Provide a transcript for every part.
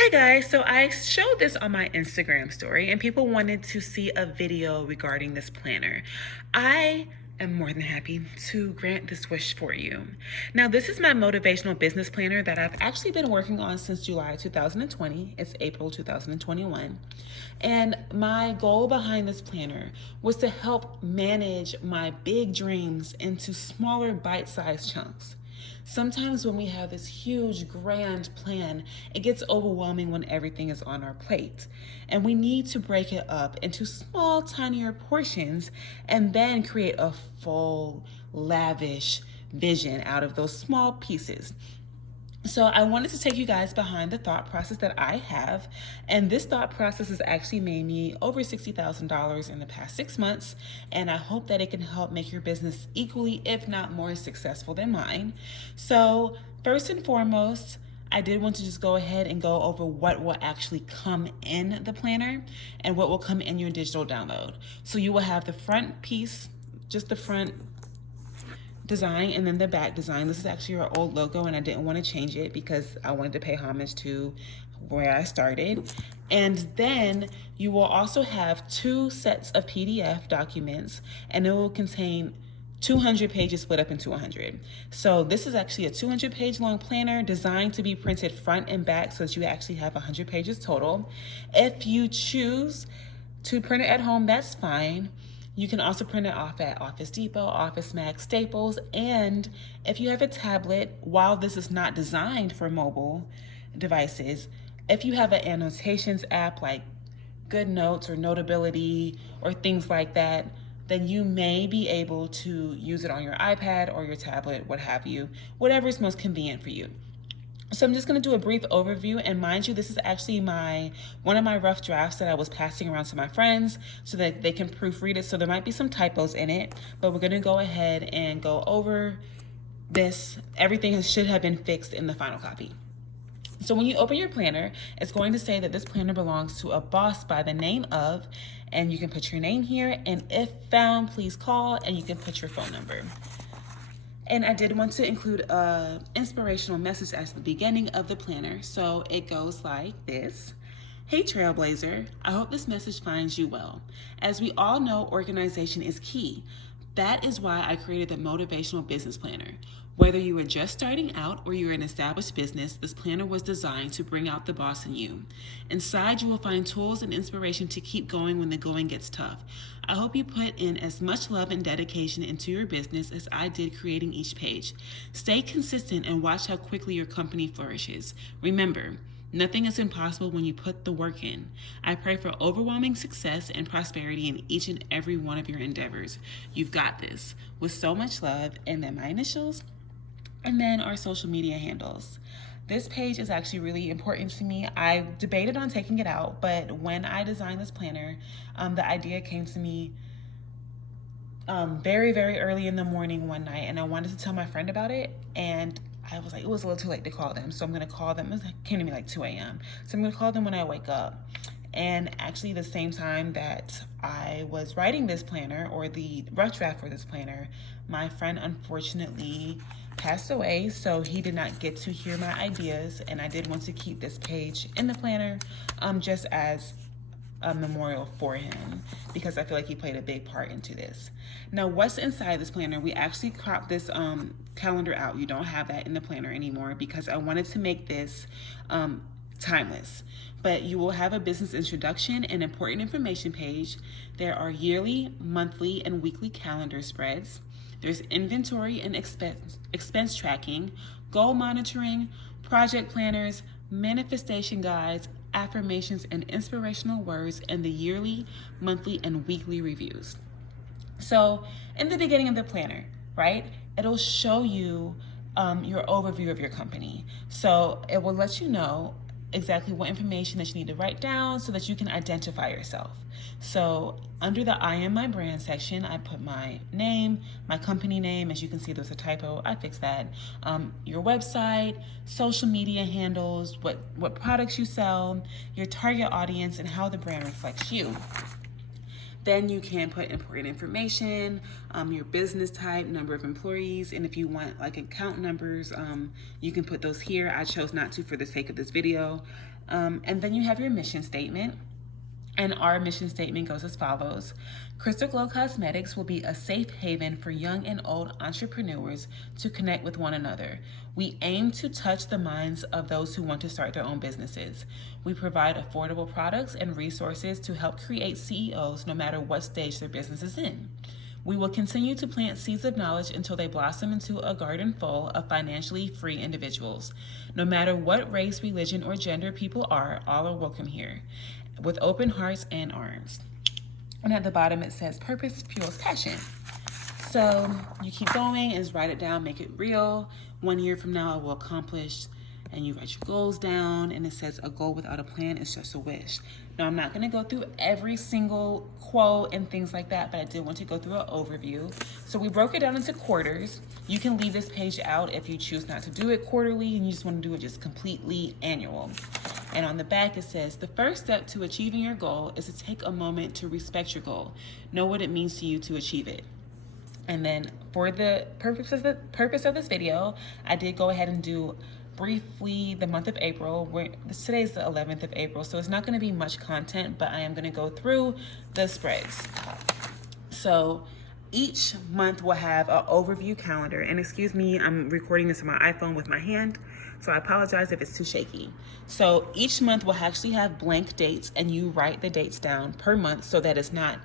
Hi guys, so I showed this on my Instagram story and people wanted to see a video regarding this planner. I am more than happy to grant this wish for you. Now, this is my motivational business planner that I've actually been working on since July 2020. It's April 2021. And my goal behind this planner was to help manage my big dreams into smaller bite-sized chunks. Sometimes when we have this huge, grand plan, it gets overwhelming when everything is on our plate. And we need to break it up into small, tinier portions and then create a full, lavish vision out of those small pieces. So I wanted to take you guys behind the thought process that I have. And this thought process has actually made me over $60,000 in the past 6 months. And I hope that it can help make your business equally, if not more successful than mine. So first and foremost, I did want to just go ahead and go over what will actually come in the planner and what will come in your digital download. So you will have the front piece, just the front design, and then the back design. This is actually our old logo and I didn't want to change it because I wanted to pay homage to where I started. And then you will also have 2 sets of PDF documents and it will contain 200 pages split up into 100. So this is actually a 200-page long planner designed to be printed front and back so that you actually have 100 pages total. If you choose to print it at home, that's fine. You can also print it off at Office Depot, Office Max, Staples, and if you have a tablet, while this is not designed for mobile devices, if you have an annotations app like GoodNotes or Notability or things like that, then you may be able to use it on your iPad or your tablet, what have you, whatever is most convenient for you. So I'm just going to do a brief overview, and mind you, this is actually one of my rough drafts that I was passing around to my friends so that they can proofread it. So there might be some typos in it, but we're going to go ahead and go over this. Everything should have been fixed in the final copy. So when you open your planner, it's going to say that this planner belongs to a boss by the name of, and you can put your name here, and if found, please call, and you can put your phone number. And I did want to include an inspirational message at the beginning of the planner. So it goes like this. Hey Trailblazer, I hope this message finds you well. As we all know, organization is key. That is why I created the Motivational Business Planner. Whether you are just starting out or you're an established business, this planner was designed to bring out the boss in you. Inside, you will find tools and inspiration to keep going when the going gets tough. I hope you put in as much love and dedication into your business as I did creating each page. Stay consistent and watch how quickly your company flourishes. Remember, nothing is impossible when you put the work in. I pray for overwhelming success and prosperity in each and every one of your endeavors. You've got this. With so much love, and then my initials, and then our social media handles. This page is actually really important to me. I debated on taking it out, but when I designed this planner, the idea came to me very, very early in the morning one night, and I wanted to tell my friend about it, and I was like, it was a little too late to call them, so I'm gonna call them. It came to me like 2 a.m. So I'm gonna call them when I wake up. And actually the same time that I was writing this planner, or the rough draft for this planner, my friend unfortunately passed away, so he did not get to hear my ideas, and I did want to keep this page in the planner just as a memorial for him, because I feel like he played a big part into this. Now, what's inside this planner? We actually cropped this calendar out. You don't have that in the planner anymore because I wanted to make this timeless. But you will have a business introduction and important information page. There are yearly, monthly, and weekly calendar spreads. There's inventory and expense tracking, goal monitoring, project planners, manifestation guides, affirmations, and inspirational words, and the yearly, monthly, and weekly reviews. So in the beginning of the planner, right, it'll show you your overview of your company. So it will let you know exactly what information that you need to write down so that you can identify yourself. So under the I am my brand section, I put my name, my company name. As you can see, there's a typo. I fixed that. Your website, social media handles, what products you sell, your target audience, and how the brand reflects you. Then you can put important information, your business type, number of employees, and if you want like account numbers, you can put those here. I chose not to for the sake of this video. And then you have your mission statement. And our mission statement goes as follows. Crystal Glow Cosmetics will be a safe haven for young and old entrepreneurs to connect with one another. We aim to touch the minds of those who want to start their own businesses. We provide affordable products and resources to help create CEOs no matter what stage their business is in. We will continue to plant seeds of knowledge until they blossom into a garden full of financially free individuals. No matter what race, religion, or gender people are, all are welcome here, with open hearts and arms. And at the bottom it says, purpose fuels passion. So you keep going and just write it down, make it real. 1 year from now I will accomplish, and you write your goals down, and it says a goal without a plan is just a wish. Now I'm not gonna go through every single quote and things like that, but I did want to go through an overview. So we broke it down into quarters. You can leave this page out if you choose not to do it quarterly and you just wanna do it just completely annual. And on the back it says, the first step to achieving your goal is to take a moment to respect your goal. Know what it means to you to achieve it. And then for the purpose of this video, I did go ahead and do briefly the month of April. Today's the 11th of April, so it's not going to be much content, but I am going to go through the spreads. So each month will have an overview calendar, and excuse me, I'm recording this on my iPhone with my hand, so I apologize if it's too shaky. So each month will actually have blank dates, and you write the dates down per month so that it's not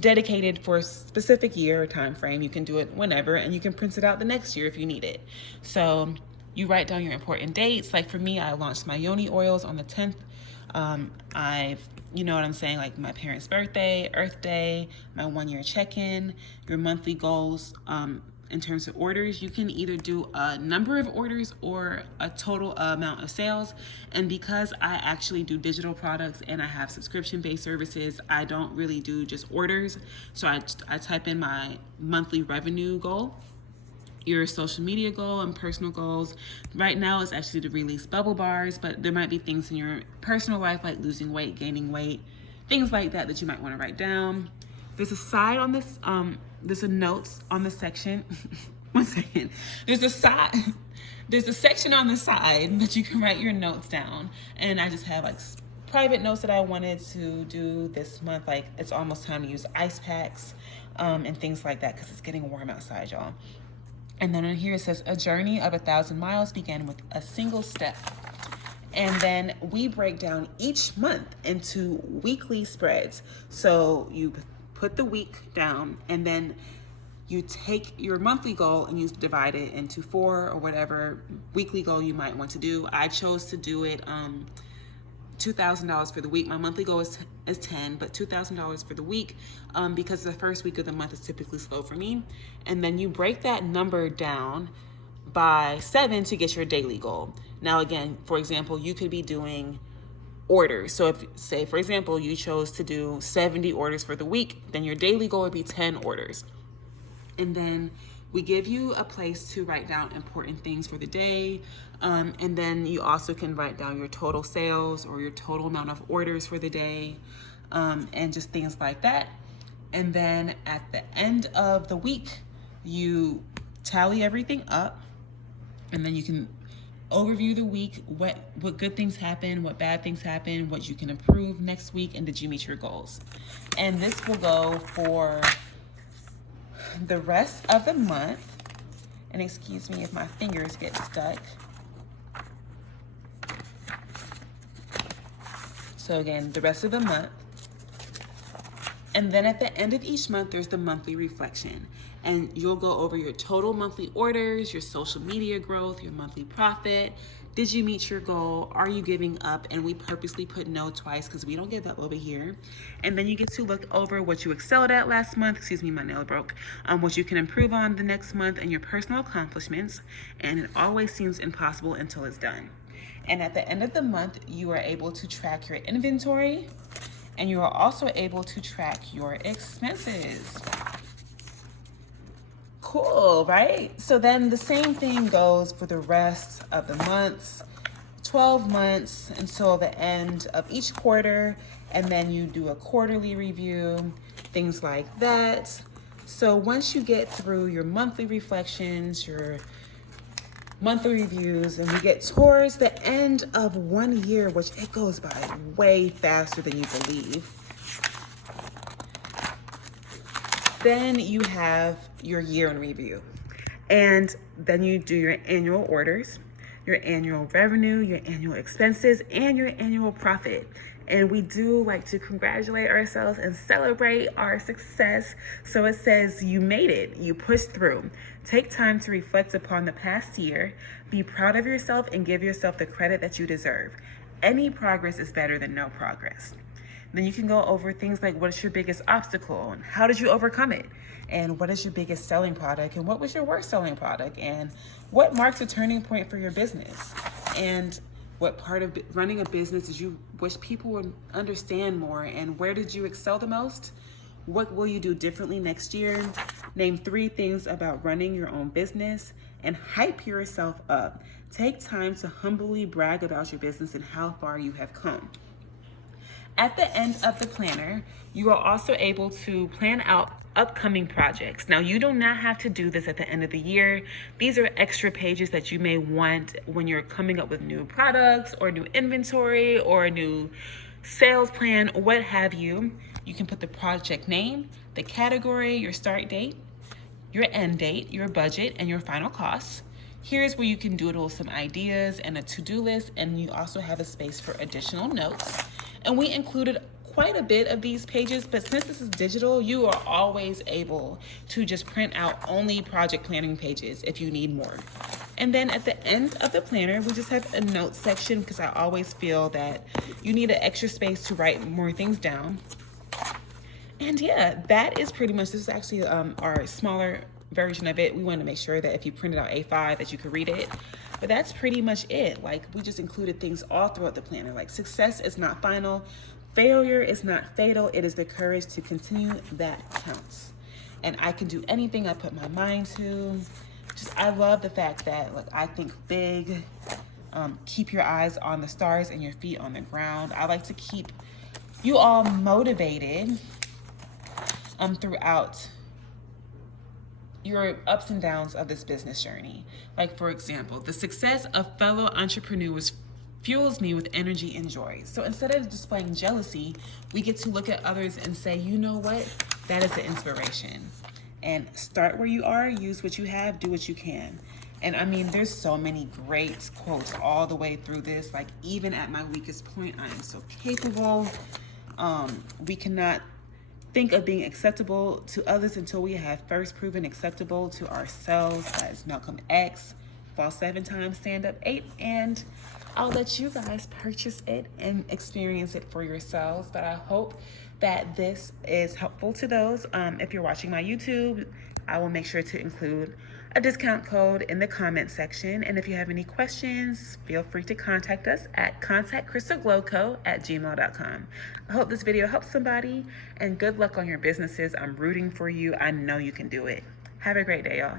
dedicated for a specific year or time frame. You can do it whenever, and you can print it out the next year if you need it. So you write down your important dates. Like for me, I launched my yoni oils on the 10th. You know what I'm saying, like my parents' birthday, Earth Day, my 1 year check-in, your monthly goals. In terms of orders, you can either do a number of orders or a total amount of sales. And because I actually do digital products and I have subscription-based services, I don't really do just orders. So I type in my monthly revenue goal, your social media goal, and personal goals. Right now it's actually to release bubble bars, but there might be things in your personal life like losing weight, gaining weight, things like that that you might want to write down. There's a side on this, there's a notes on the section. One second. There's a section on the side that you can write your notes down. And I just have like private notes that I wanted to do this month. Like it's almost time to use ice packs and things like that because it's getting warm outside, y'all. And then in here it says, a journey of 1,000 miles began with a single step. And then we break down each month into weekly spreads. So you put the week down, and then you take your monthly goal and you divide it into 4 or whatever weekly goal you might want to do. I chose to do it $2,000 for the week. My monthly goal is 10, but $2,000 for the week because the first week of the month is typically slow for me. And then you break that number down by 7 to get your daily goal. Now again, for example, you could be doing orders. So if, say for example, you chose to do 70 orders for the week, then your daily goal would be 10 orders. And then we give you a place to write down important things for the day. And then you also can write down your total sales or your total amount of orders for the day, and just things like that. And then at the end of the week, you tally everything up, and then you can overview the week, what good things happen, what bad things happen, what you can improve next week, and did you meet your goals. And this will go for the rest of the month. And excuse me if my fingers get stuck. So again, the rest of the month. And then at the end of each month, there's the monthly reflection. And you'll go over your total monthly orders, your social media growth, your monthly profit. Did you meet your goal? Are you giving up? And we purposely put no twice because we don't give up over here. And then you get to look over what you excelled at last month. Excuse me, my nail broke. What you can improve on the next month and your personal accomplishments. And it always seems impossible until it's done. And at the end of the month, you are able to track your inventory, and you are also able to track your expenses. Cool, right? So then the same thing goes for the rest of the months, 12 months until the end of each quarter, and then you do a quarterly review, things like that. So once you get through your monthly reflections, your monthly reviews, and we get towards the end of 1 year, which it goes by way faster than you believe. Then you have your year in review. And then you do your annual orders, your annual revenue, your annual expenses, and your annual profit. And we do like to congratulate ourselves and celebrate our success. So it says you made it, you pushed through. Take time to reflect upon the past year, be proud of yourself, and give yourself the credit that you deserve. Any progress is better than no progress. Then you can go over things like, what is your biggest obstacle and how did you overcome it? And what is your biggest selling product and what was your worst selling product? And what marks a turning point for your business? And what part of running a business did you wish people would understand more? And where did you excel the most? What will you do differently next year? Name 3 things about running your own business and hype yourself up. Take time to humbly brag about your business and how far you have come. At the end of the planner, you are also able to plan out upcoming projects. Now, you do not have to do this at the end of the year. These are extra pages that you may want when you're coming up with new products or new inventory or a new sales plan, what have you. You can put the project name, the category, your start date, your end date, your budget, and your final costs. Here's where you can doodle some ideas and a to-do list, and you also have a space for additional notes. And we included quite a bit of these pages, but since this is digital, you are always able to just print out only project planning pages if you need more. And then at the end of the planner, we just have a notes section because I always feel that you need an extra space to write more things down. And yeah, that is pretty much, this is actually our smaller version of it. We wanted to make sure that if you printed out A5 that you could read it. But that's pretty much it. Like, we just included things all throughout the planner. Like, success is not final. Failure is not fatal. It is the courage to continue that counts. And I can do anything I put my mind to. I love the fact that, like, I think big. Keep your eyes on the stars and your feet on the ground. I like to keep you all motivated throughout your ups and downs of this business journey. Like, for example, the success of fellow entrepreneurs fuels me with energy and joy. So instead of displaying jealousy, we get to look at others and say, you know what? That is an inspiration. And start where you are, use what you have, do what you can. And I mean, there's so many great quotes all the way through this. Like, even at my weakest point, I am so capable. We cannot think of being acceptable to others until we have first proven acceptable to ourselves. That's Malcolm X. Fall 7 times, stand up 8. And I'll let you guys purchase it and experience it for yourselves. But I hope that this is helpful to those. If you're watching my YouTube, I will make sure to include a discount code in the comment section. And if you have any questions, feel free to contact us at contactcrystalglowco@gmail.com. I hope this video helps somebody, and good luck on your businesses. I'm rooting for you. I know you can do it. Have a great day, y'all.